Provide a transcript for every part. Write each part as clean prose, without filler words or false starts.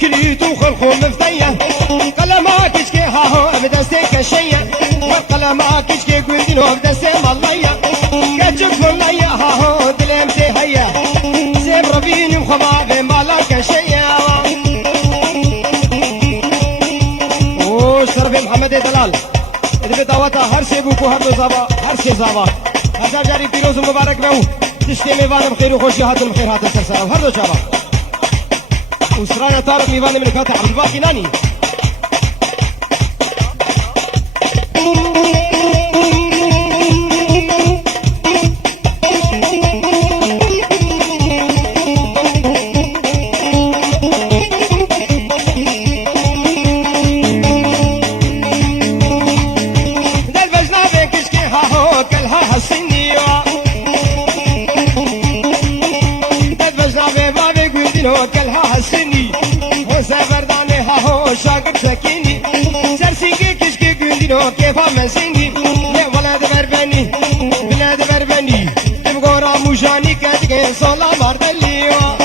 كريت وخلخو مفتية قلما كشكي هاهو بدستي كشية والقلما كشكي قلدنو بدستي مالية كجب فلية هاهو دلمتي هيا زيب ربيني مخبا بمالا كشية شرف محمد دلال إذا بدأت هر شيء بوكو هر زابا هر شيء زابا هزار جاري بيروز مبارك بهو تشتي ميوان بخير وخوشي هاتن بخير هاتن سرسارة وهر دو شابا وسرايا طارق ميوان من فاتح عبد الباقي ناني كلها هالسني وسافرداني هاهو شاقب سكيني سرسيكي كشكي قندينو كيفا مسيني يا ولد بربني بلاد بربني تبقورا موجاني كاتكي صولا ماردليو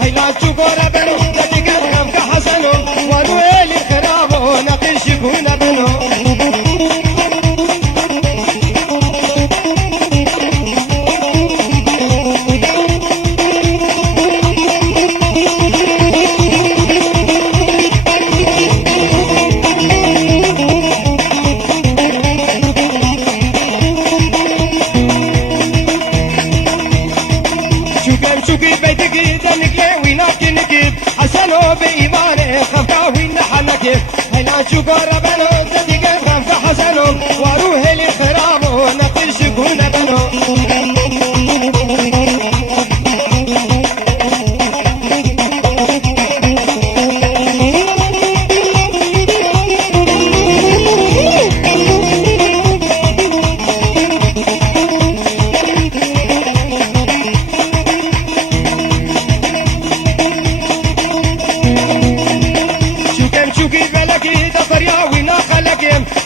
هيلا تشوكورا بنو تتكلم كم كحسنو ورويلي خرابو نقش كونا بنو شوكي بيتك دنك وينك نكيد حسنو بإيمانه خفكا وين حنكيد هينا شكر بنو تديك خفكا حسنو وروح للخرام نقل شكون بنو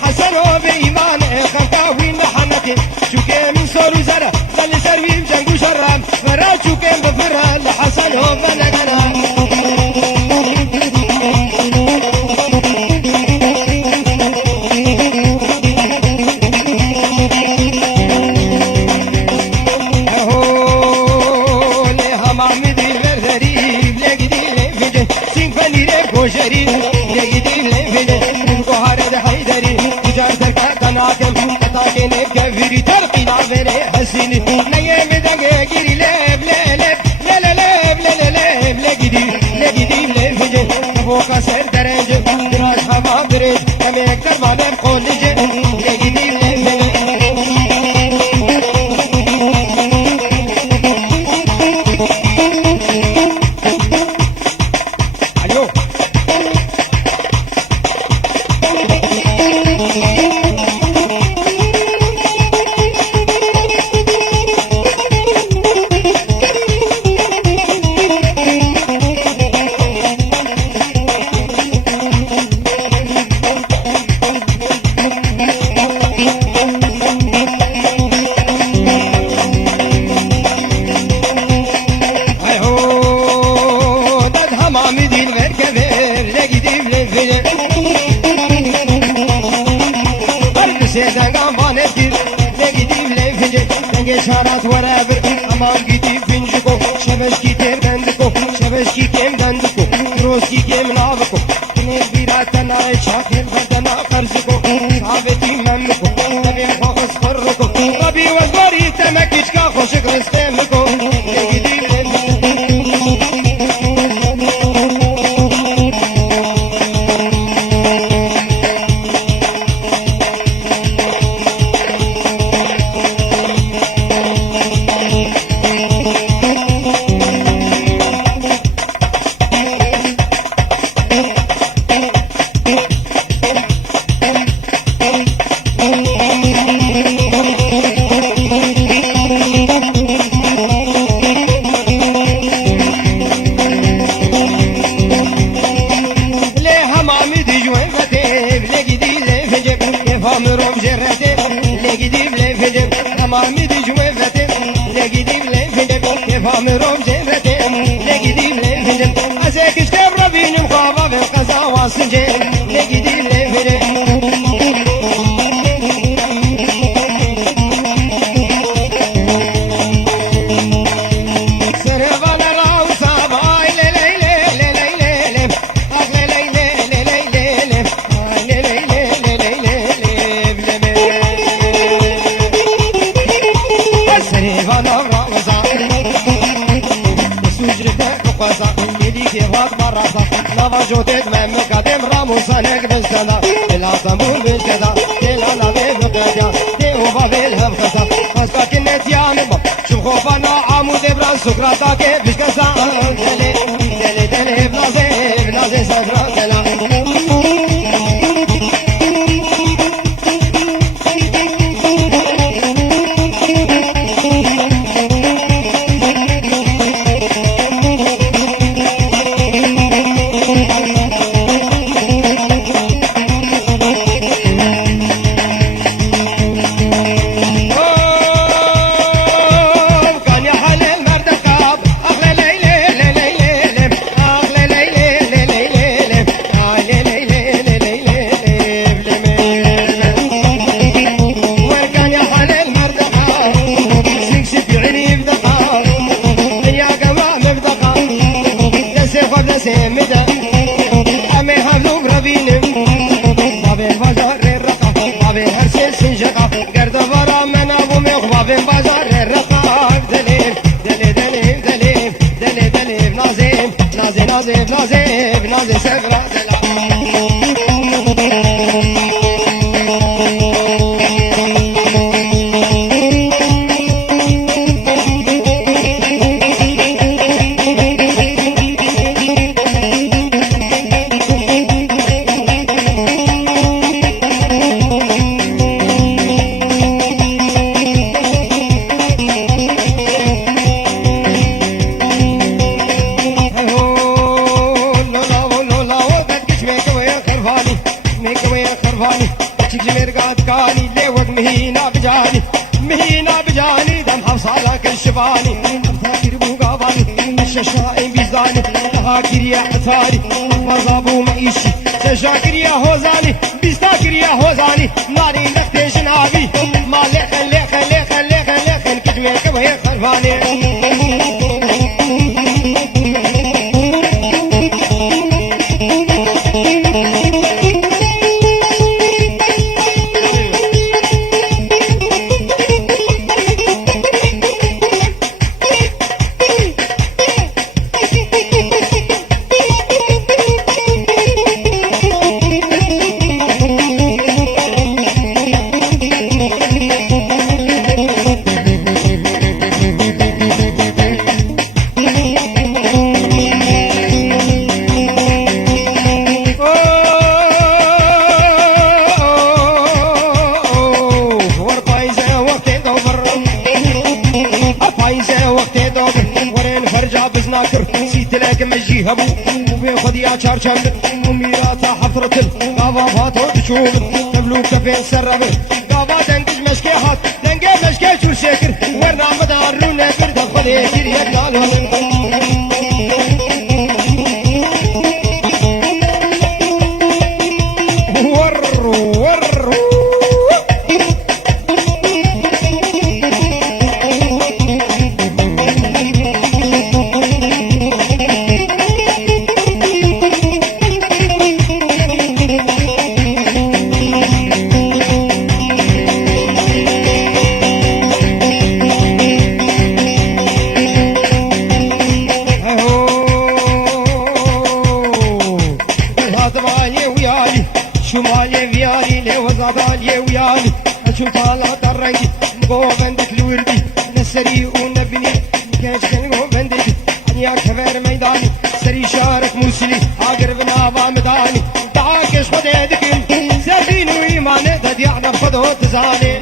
حسنو بإيمانه خفكا وين حنكيد شوكي من صور وزرع خلي سروي بجنقو شرام فرا شوكي بفرها لحسنو بلقنا شريف لقيتي لفيدي وهارد حيدري وجارتك كناكم تاكين كفري ترقي نعبري حسيني نيم دقيقي لب لب لا لا لب لا لا لب لقيتي لفيدي فوق سر درجة سيدان بانتير لقيتي بلا فنجك دنگه شارات ورابر امان گیتی فنجکو شبش کی تیر دندکو شبش کی کم دندکو روز کی کم نابکو تنه بیرات نای شاکر بدنا قرضکو ثابتی ممکو تبی خوخس فرکو ربی وزگاری تمکیش کا خوشک رستمکو لقیتی بلا جوتت من مقدم راموسانك بالسنة إلا طنبول بالكذا إلا نبي بقيا تيوبا بالهم خسا كنت يا نبا شوف خوفنا عمود بران سكراتك بشكسا دلي دلي دلي بلازي بلازي سكراتنا نازي سكرة شباني فاكر بوغاباني الششائم بيزاني تهاكر يا حتاري مزابو معيشي تشاكر يا هوزاني بيستاكر يا هوزاني ناري نختيش نابي ما لخن لخن لخن لخن لخن كدويك وهي خرفاني هبو وبياخد يا شارشم وميراثا حفرة قافات وتشوف تبلو كفين سرب قافا دنجش مشكيحات دنجي مشكي شو شكر ورنا مدارون نكر دخل يجري يدلالهم ور طالع الرنجي قوبندك الوردي نسري ونبني كاش كان قوبندك يا كبير ميداني سري شارك موسلي عقرب نابا مداني تعاكش بديدك زادين وإيماني تديعنا بخدو تزاني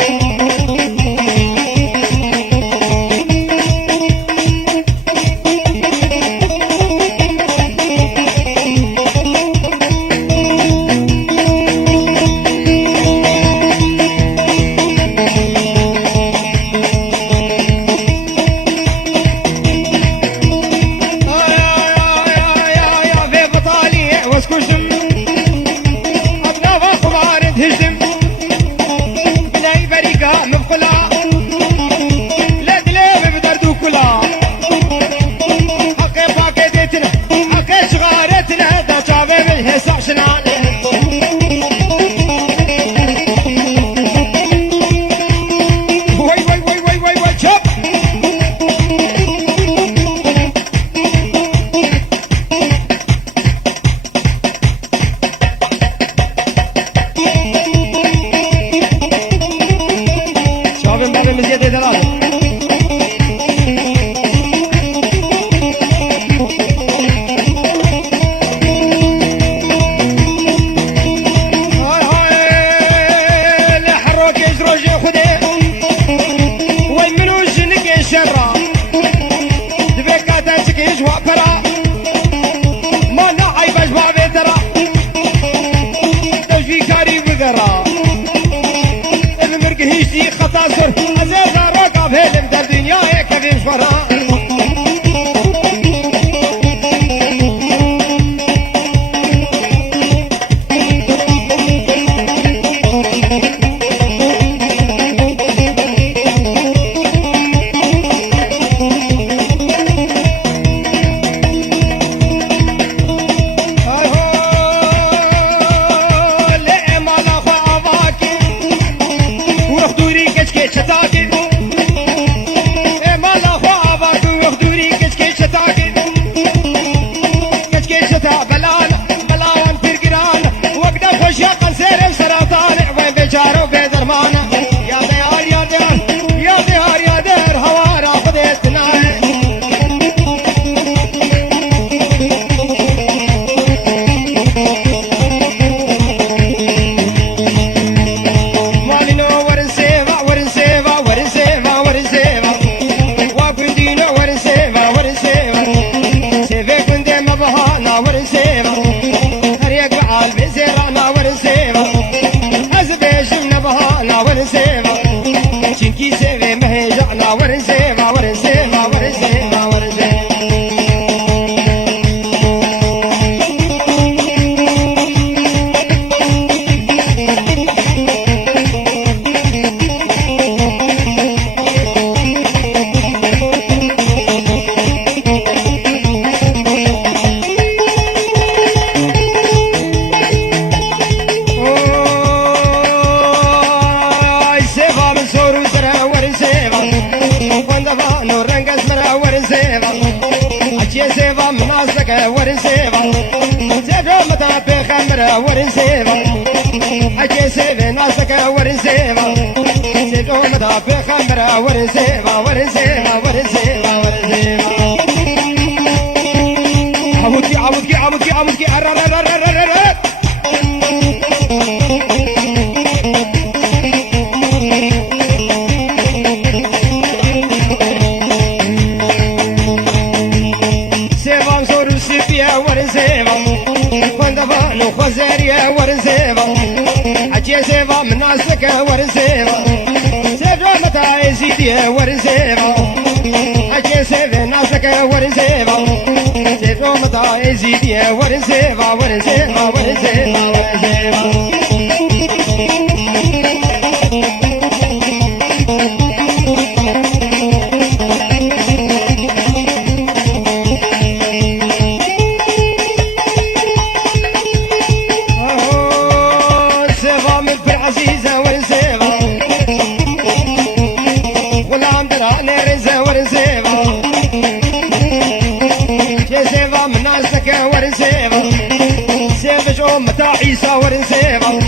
متاع عيسى ورنسيبه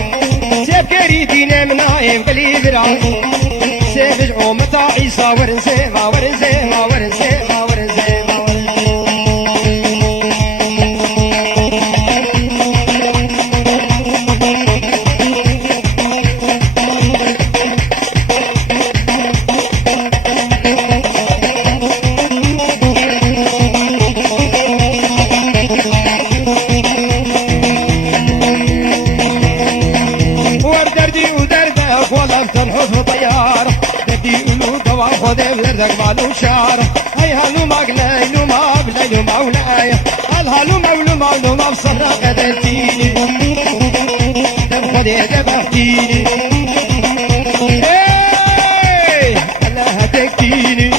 تبكري دينا منايم بلي برا سيرجعوا متى عيسى ورنسيما ورنسيما ورنسيما ورنسيما دردك مالو شعر هاي هالو مغلاي لو ما بلاي لو مولاي هالو مولو مولو ما بصرا قدرتيني دبخدي دبحتيني ايه الله هتكتيني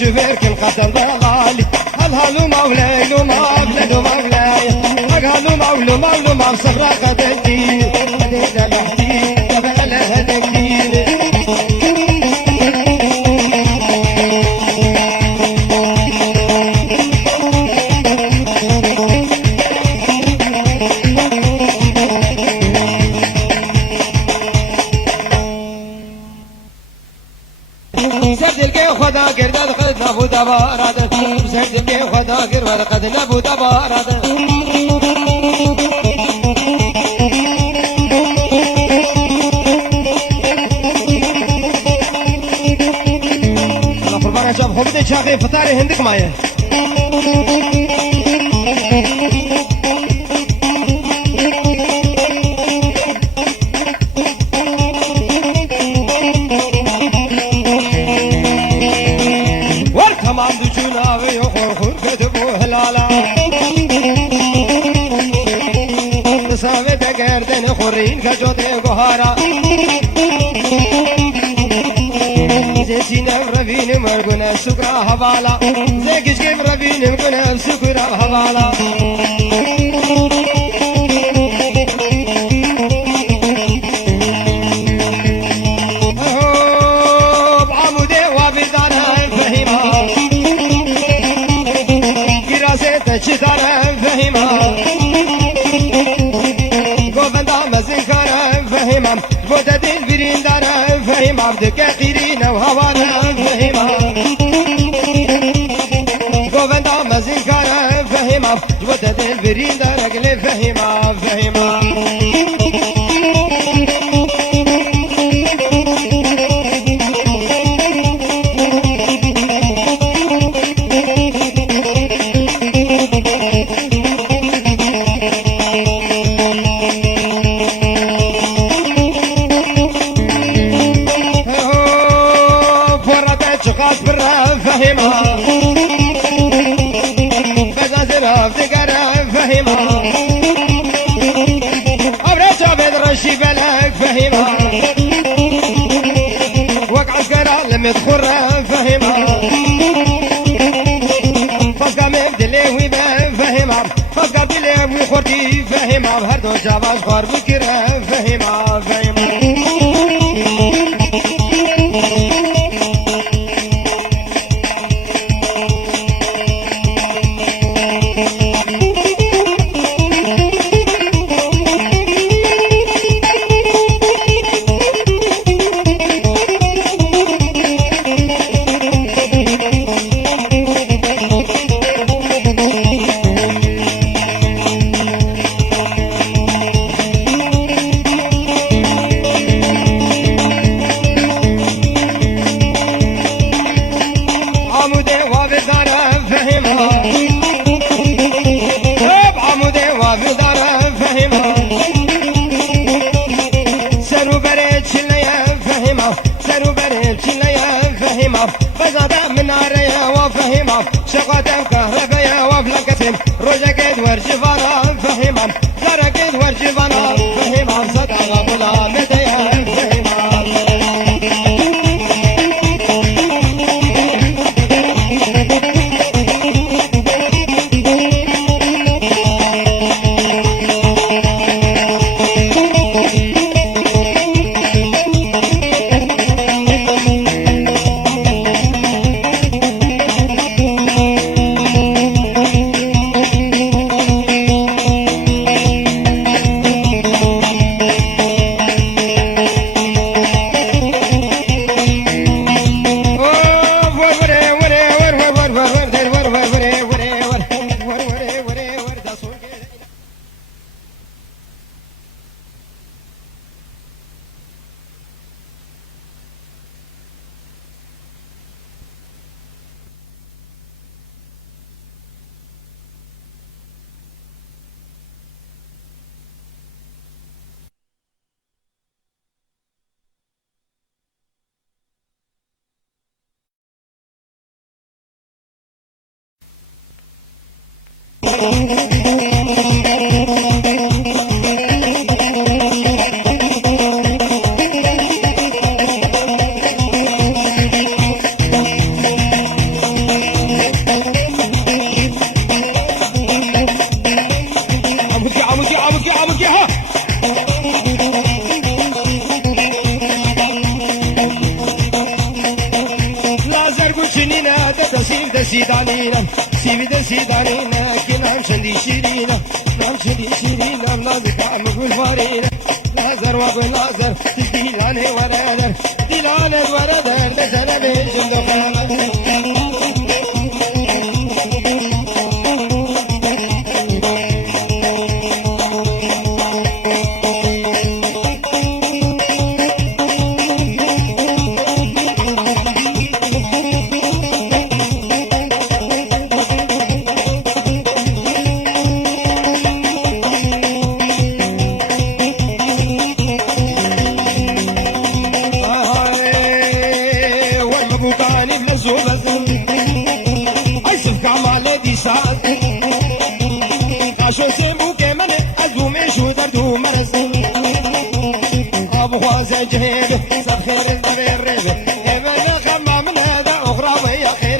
جبرك القدر ضلالي هالو مولاي لو مولاي لو مولاي هالو مولو مولو ما مصرا قدرتيني هديك دبحتيني دبلا هدكتيني خدا گردد قد نبود بارد سرد که خدا گردد قد نبود بارد قربان شب خوب ده چاقی فتار هندک مایه خورین کا جو دے گوہارا زي سينا ربين مرغنا سكرا حوالا زي كشكي ربين مرغنا سكرا حوالا بعمودي وابدانا فهيما كراسة تشتانا فهيما فهمم بوددين برين دارا فهمم دكاقيرين وهوانا فهمم قوفندا مزين كارا فهمم بوددين برين دارا قلي فهمم فهمم فهمها بزازنا افتكرها فهمها أبرجها بدرشي بلاك فهمها وقع عسكرها لم تخرها فهمها فاسقا مبدلي ويبا فهمها فاسقا بلي ويخورتي فهمها بهردو جاباش خور بكرها فهمها فهمها فزادا من عريا وفهمم شقاتا كهربايا وفلكتم رجاكيد ورجفانا فهمم زركيد ورجفانا فهمم صدق غبلا مديا فهمم سيدانينا سيبدا سيدانينا كي نعم شندي شيرينا نعم شندي شيرينا منازل تعمق والفارينا نازر وابن نازر تديلاني ورادر ديلاني ورادر دسنا بيجم دخانا شو سيبو كمان أزومي شو دردو مرز أبو خوازة جهيد سبخير الدبير إبنا خما من هذا أخرى ويا خير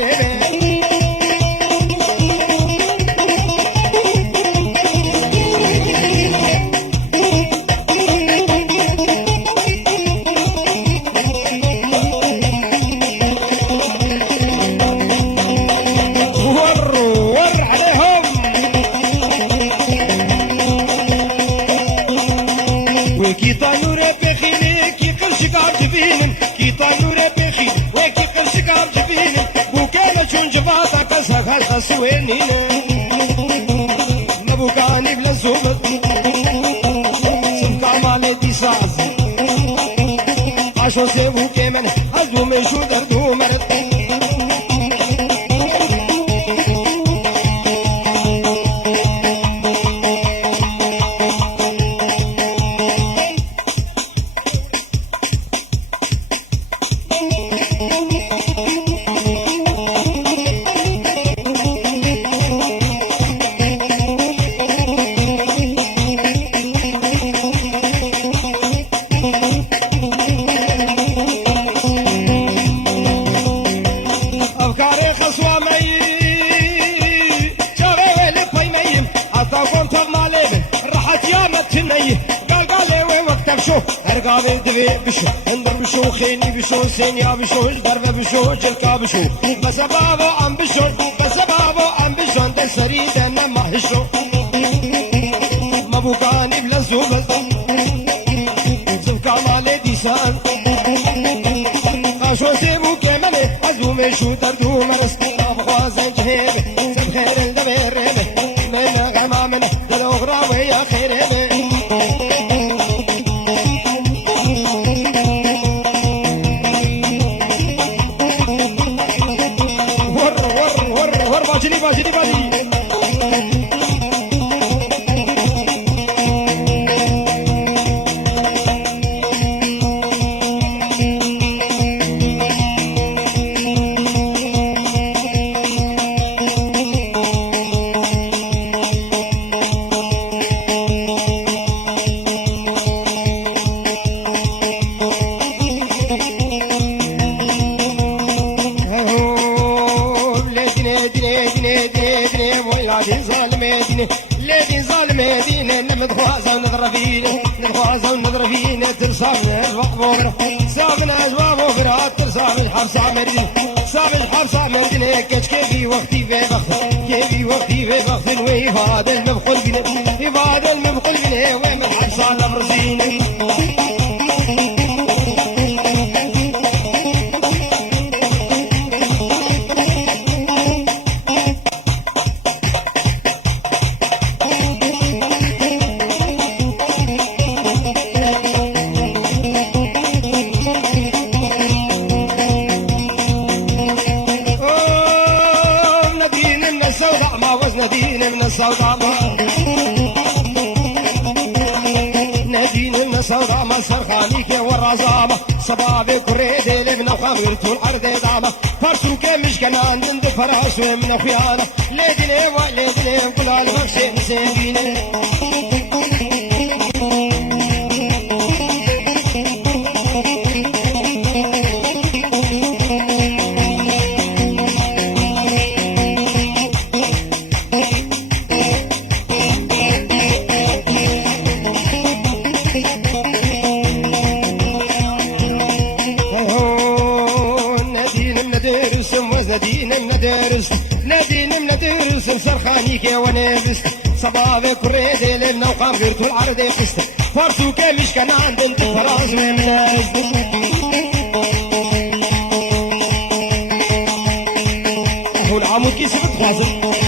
سوينينا مبوكاني بلا زوبت سمكا مالي دي ساز عشو سيبو كيمن هزو ميشو دردو مرد ارقابي دبي بشو انظر بشو خيني بشو سينيا بشو الضربة بشو جلكا بشو بس بابو عم بشو بس بابو عم بشو انت سريد انا ما هشو مبوكاني بلا زوبل زبكا مالي ديسان عشو سيبو كمالي عزومي شو دردو مرس ابخوازن جهيب سب خير الدبير من غمامن للأغرى ويا خير باجي باجي ليدي ظالمة دينا نمدخوازة ونضرب فينا نضخوازة ونضرب فينا ترصابنا الوقبور ساقنا أجواب وفرات ترصاب الحبس عمردين صاب الحبس عمردين كيفي وقتي في بخت كيفي وقتي في بخت ويفاد المبخل بنا يفاد المبخل بنا وين الحبس على برزينا ندين من الصوضاء ندين من الصوضاء ما سرخانيك والرزامة صبابي كريدي لبنا خمرت والعرض دامة فرسوك مش كنان فراش من خيانة ليدني وليدني كل المكسين سيديني سرخانيك يا ونابس صبابك وريدي لنا وقابرت والعرض يقست فرسو كامش كان عند انت فراز من الناس هو العمود كيس بتخازن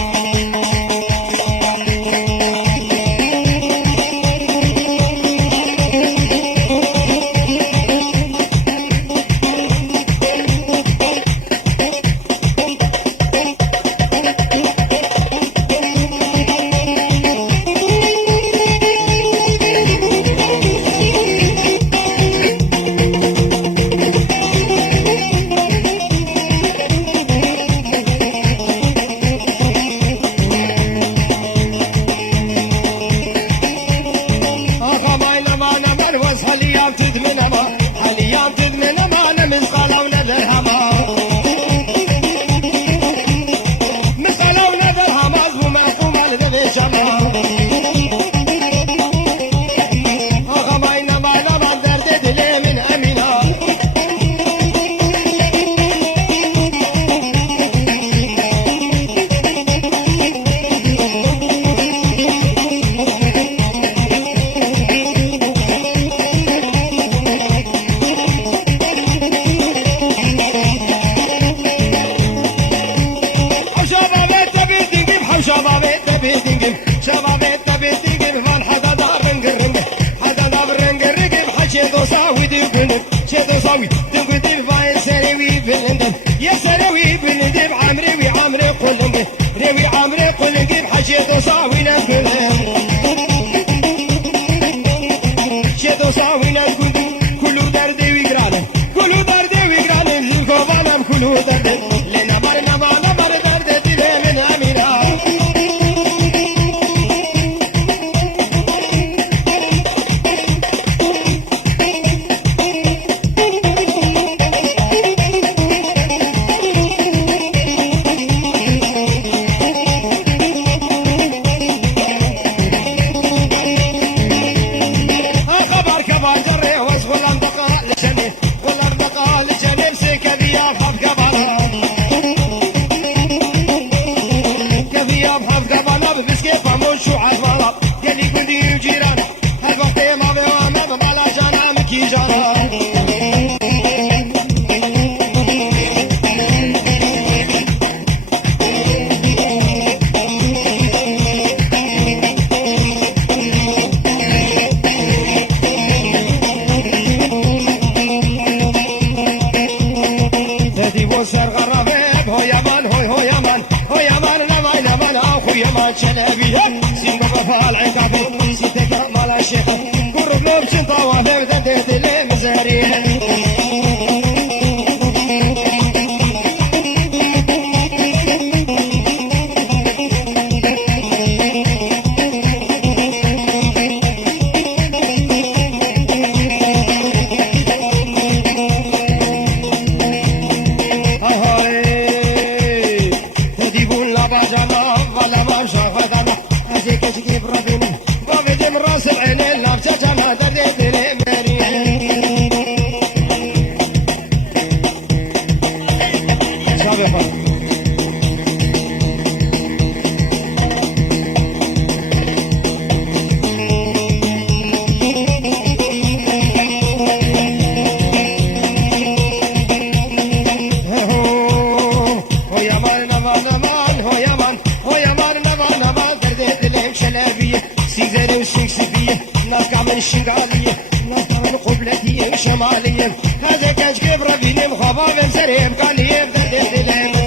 الشمالية نصر القبلة الشمالية هذا كان كبر بيني مخباب سريم كان يبدأ دليل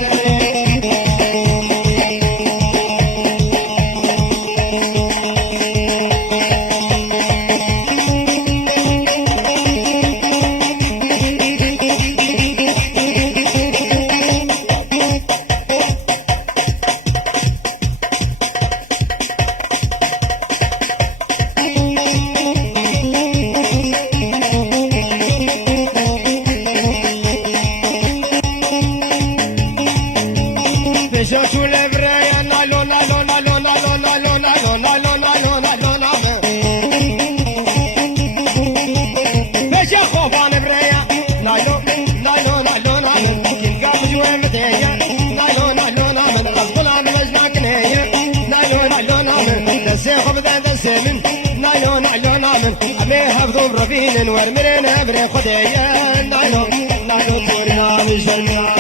سيخب ذا دسمن نايلو نايلو نامن أمي هفضو بربين ورمرين أبري خديا نايلو نايلو تورنا مجرنا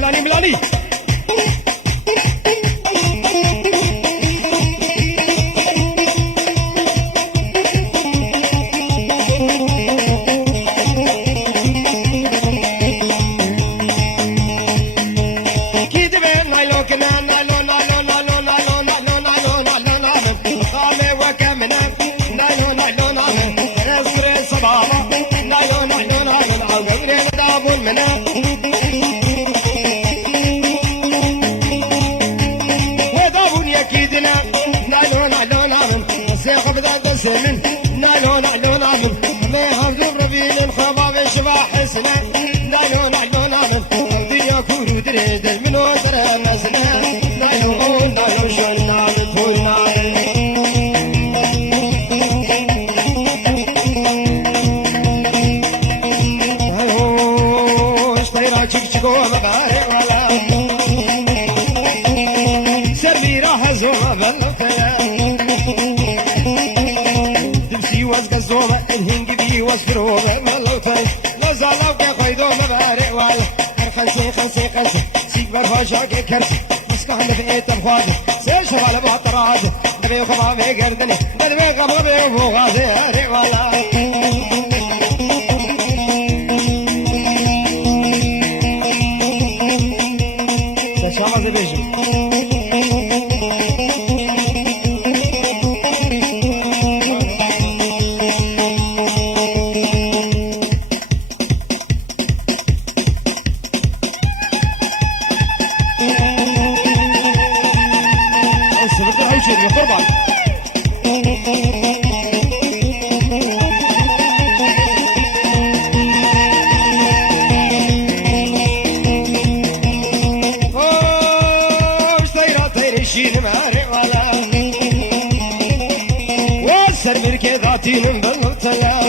بلاني بلاني سمن نالون علون عمن ما يحفظون ربين الخباب شباح حسنا نالون علون عمن الدنيا كورو دريد منو ترى ناسنا نالون نالون شون نالون تون نالون اشتيرا تشك تشكو مباري ولا سميرا هزوما بلوكلا الزومة الهنج بي وصفرومة ملوتاي لازالو كي قيدو مباري وايو خنسي خنسي خنسي سيك برفاشا كي كرسي مسكان في ايت الخوادي سيشو على بطرادي نبي وخبابي قردني نبي قبضي وفوغازي هاري والاي تشامز بيجي ذاتين بالمطيا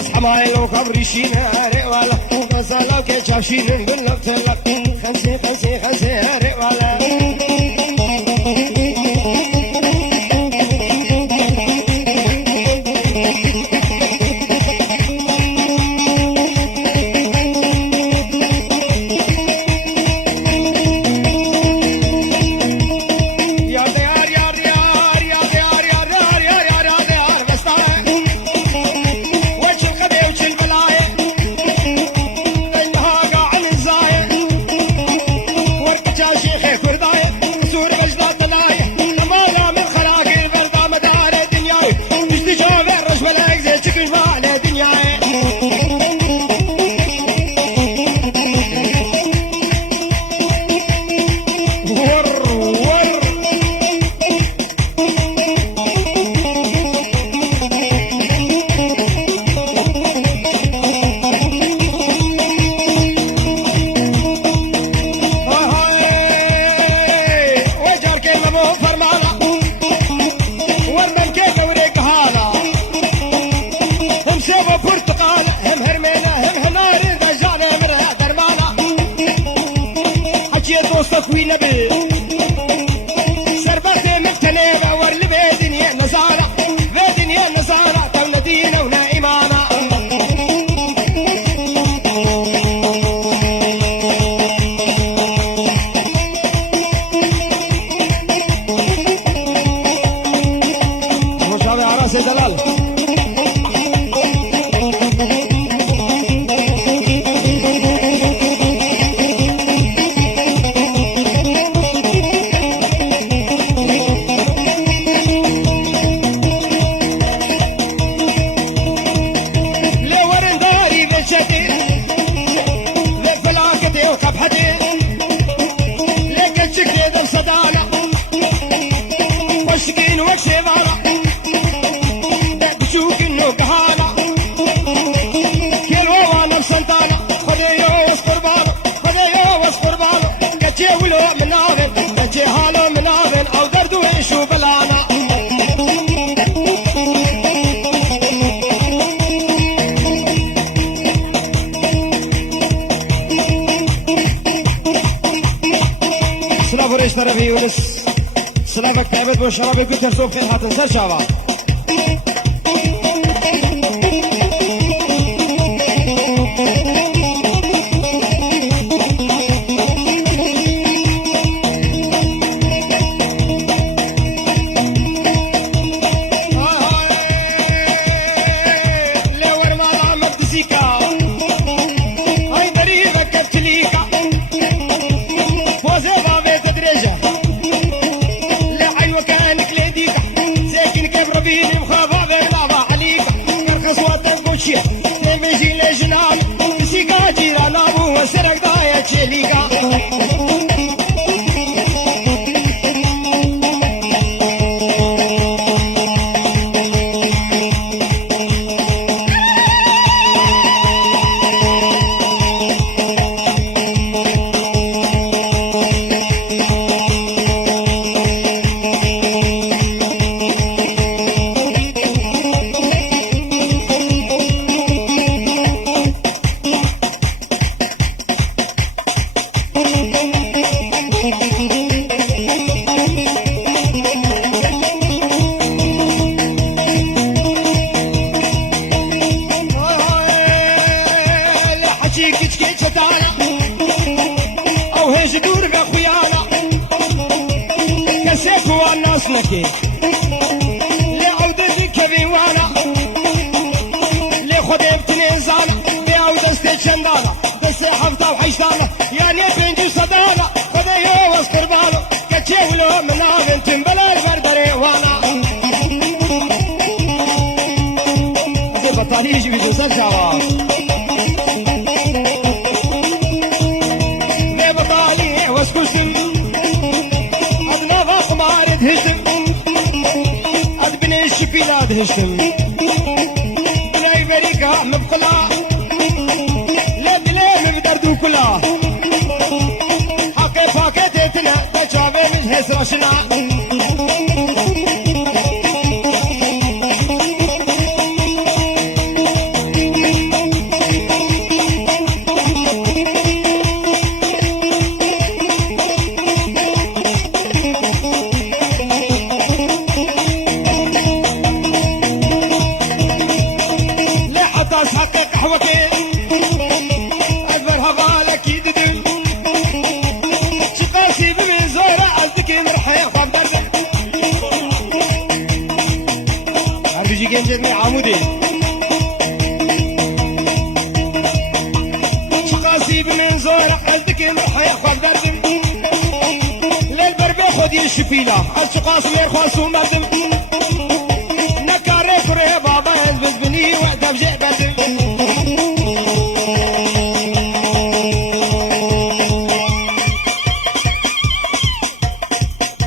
اصحى معي لو خبريشين هاري ولا مسالا كي شافشين بالمطيا خمسي خمسي خمسي هاري ولا طرف يونس سلامك تعبت وشرابي قلت ارسوك في الحاتن سر شعبا نكي لعودتي كبيوانا لخدم تنزانا لعودة استشندانا دسي حفظة وحيشتانا يعني بنجي صدانا خديه واستربانا كتشيولو مناغن تنبلا البربري وانا زي بطاري يجي بيجو سجاوا زي بطاري واسكوشتم أدنى فقمار يدهشتم أدبني الشكيلة دهشتم بلاي بريكا مبقلا لا دلي مبدردو كلا حقي فاكي تيتنا تشابه مجهز راشنا جنجد عمودي شقاسي بمن زور قصدك مرحيا خاف دردم للبربي خدي الشفيلة الشقاس ويرخص ومردم نكاري فري بابا يزبز بني وقتا بجي بردم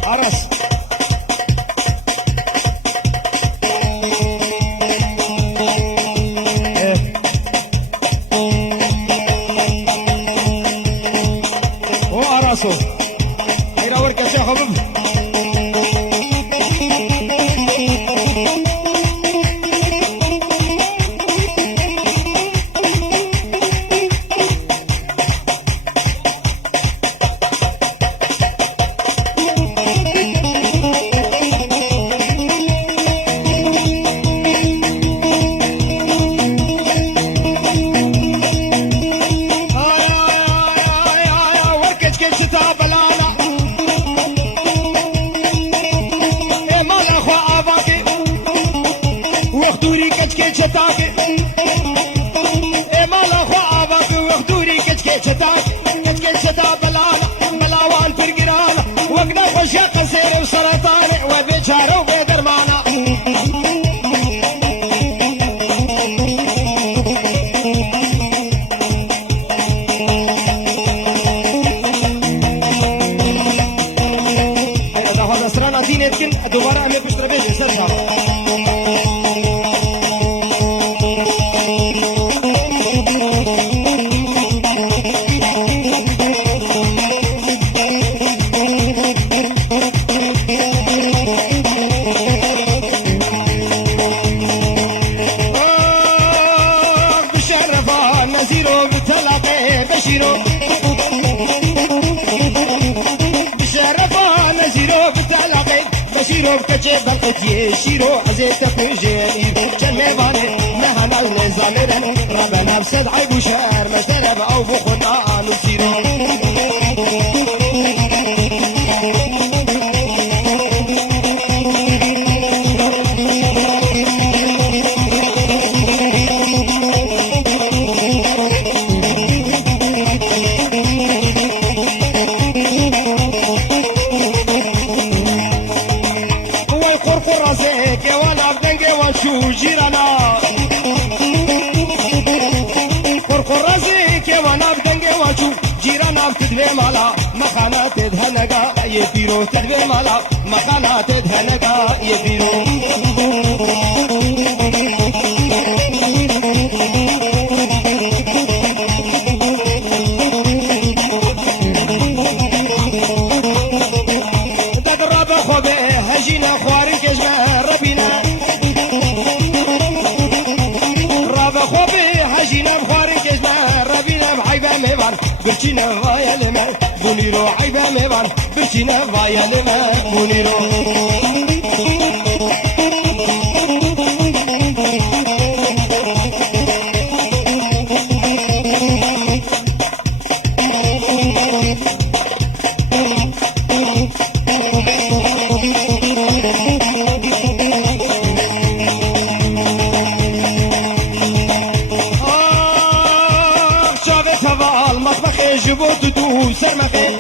عرس إلى ورقة شيخ أبو وخدوري كتكي شتاكي مالا خو آباك وخدوري كتكي شتاكي كتكي شتا بلانا بلاوان فرقرانا وقنا خوشا قصير وسرطاني وبيشارة وبيدرمانا هذا هذا سرانا دين يتكن دوباره أمي بشترى بيجي سرطان بشيرو بشرفه شیرو بکچه بلقتیه شیرو عزیت کجه چند میوانه مهنا نزانرن ربنا بسد عیب و شهر مشترب او بخونا آنو شیرو شو جيرانا قرقرازي كيوانا بدنجي واشو جيرانا بتدوي مالا مخانا تدهنقا يبيرو تدوي مالا مخانا تدهنقا يبيرو تقرب خوبه هجينا خواري كجمه ربينا برچینه وای لما بونیرو عیبه میوان برچینه وای لما بونیرو جبوت دو سرمخه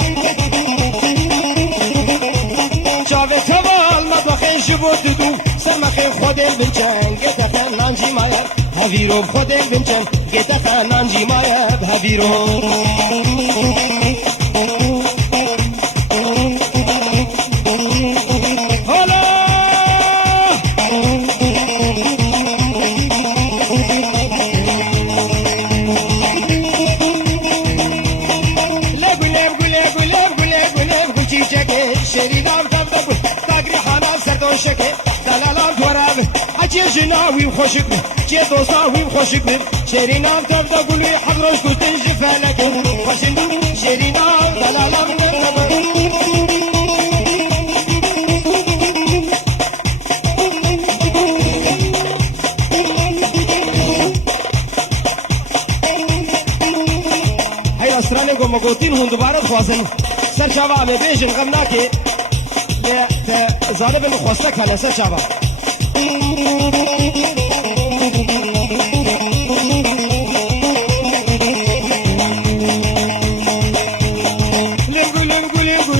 شاوه توال مطبخ جبوت دو سرمخه خودم بنچن گتا خنانجی مایا هاویرو خودم بنچن گتا خنانجی مایا هاویرو شکه دلالان دورم اچه جناویم خوشک بیم چه دوستاویم خوشک بیم شیرینام تفتا گلوی حضرش کستن جفلکم خوشم بیم شیرینام دلالان دورم هی اسرانه گو مگوتین هون دوباره خوازن سر شوامه بیشن غم ناکه ظالب خواسته کنه سر شبا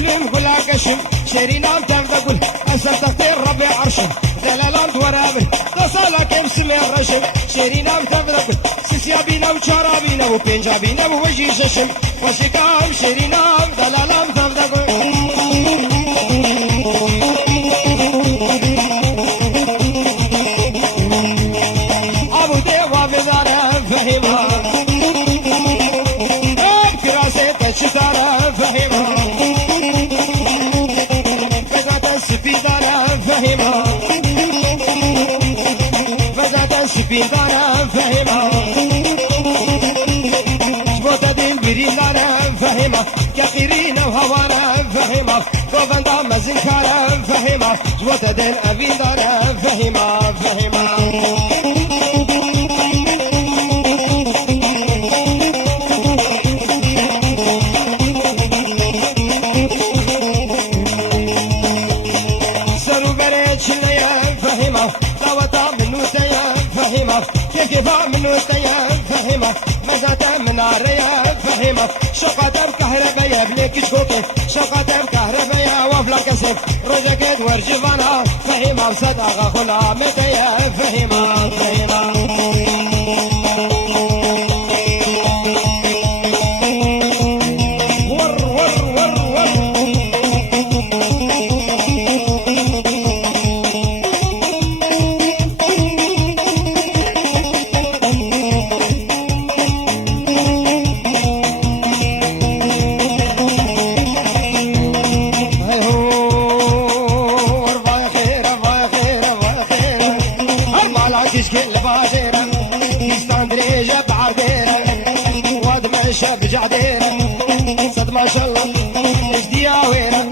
لم قل عكشم شيرينام تنفقل أسر تختير ربي عرشم دلالان ورابه تصالك يمسم الرشم شيرينام تنفقل سيسيابينا وشارابينا وبنجابينا ووجيششم وشكام شيرينام دلالان تنفقل ابو ديوا بدار فهمها كراسه تشتار فهمها فزات السبيدار فهمها فزات السبيدار فهمها جبوت دين بريدار فهمها كثيرين وهوار فهمها قوفندا مزنكار فهمها جبوت دين أبيدار فهمها فهمها كيفا منو سيا فهمه مزاتا من عريا فهمه شقاتم كهربايا بليك شوكي شقاتم كهربايا وفلا كسب رجكت ورجفانا فهمه صدقه خلا متيا فهمه فهمه بجعديرة صد ما شاء الله مش دياويرة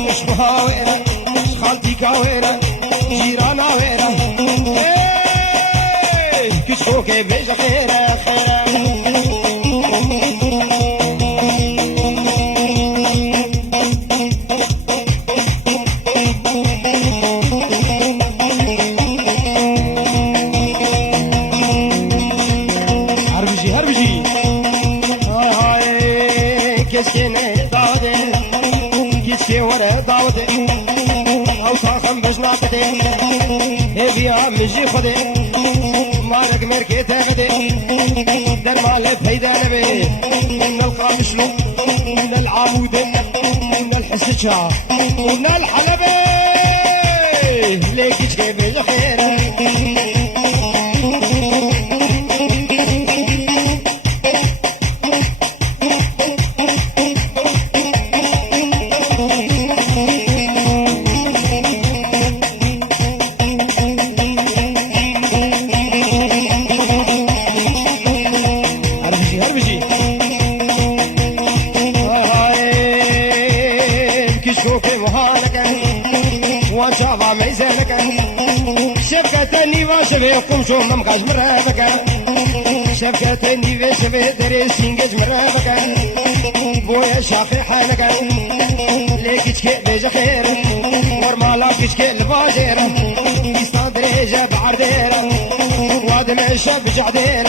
مش بهاويرة مش خالتي كاويرة جيرانا ويرة كشكوك بيج خيرة خيرة هربجي هربجي هاي كشكيني داودي كشكي ورا داودي او صاخم بجناقتي هبيا مجي خدي مارك مركي تاخدي در مال فايدة نبي من القامشلو من العمود من الحسجة من الحلبي ليكيش كيف خيرة وشافا ميزانك شفكتني وشفي قمشو ممقاش مرابك شفكتني وشفي دريسين قج مرابك بويا شافي حالك ليك تشكي بيج خير ورمالا تشكي الباجير يستان دريجة بعردير وادم الشاب جعدير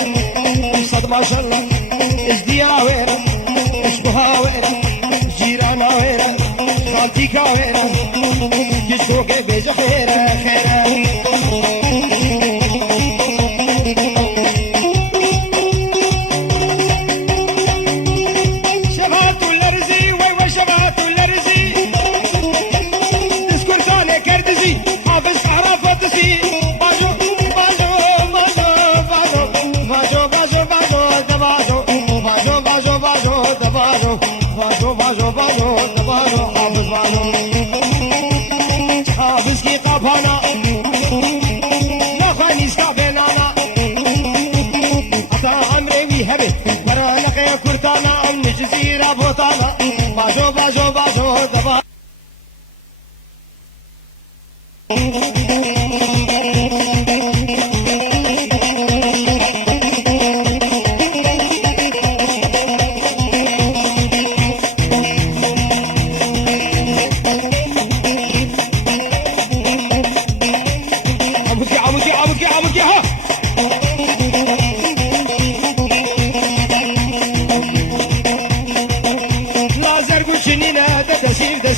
صد ما شاء الله ازديا وير اشبها وير جيرانا وير خالتي كاويرة كشكوك بيج خيرة خيرة شبهات الارزي ويوا شبهات الارزي تسكن كان كردزي حافظ حرافاتسي باجو باجو باجو باجو باجو باجو باجو باجو باجو دباجو باجو باجو باجو دباجو حافظ باجو حافظ كي قافانا لا خانيس كابينانا عطا عمري ويهبي برانا قيا كرتانا من جزيرة بوطانا باجو باجو باجو دباجو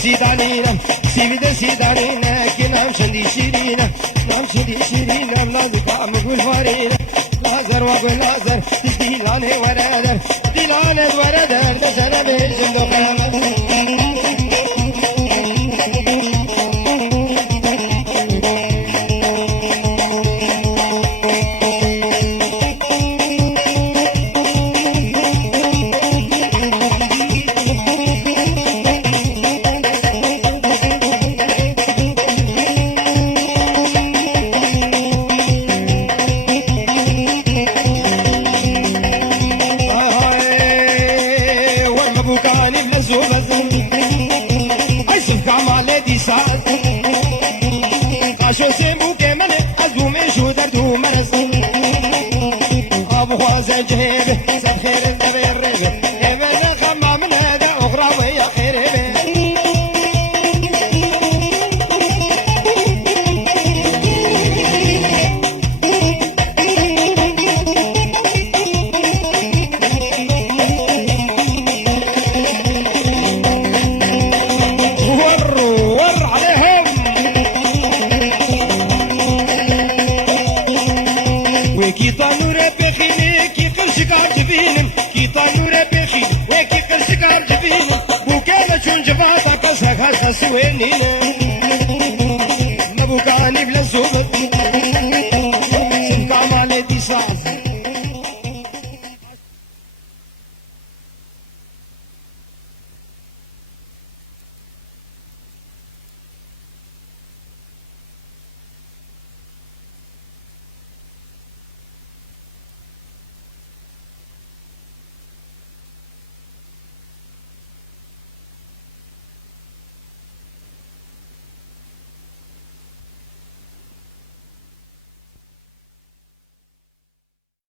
سيدانينا سيد سيدانينا كنام شندي شيرينا نام شندي شيرينا بلازك عمقول فارينا لازر وقل لازر تشتيلاني ورادر تيلاني ورادر دجنا بيجم بقامة قاشو سيمو كمالي أزومي شو دردو مرسي أبو خوازن جهيبي سب خير النبي الربي إبنا خما من هذا أخرى ويا خيري كي طانور بخيني كي قرشك عجبين كي طانور بخين وكي قرشك عجبين وكان شون جفاتا قصك هسا سوينين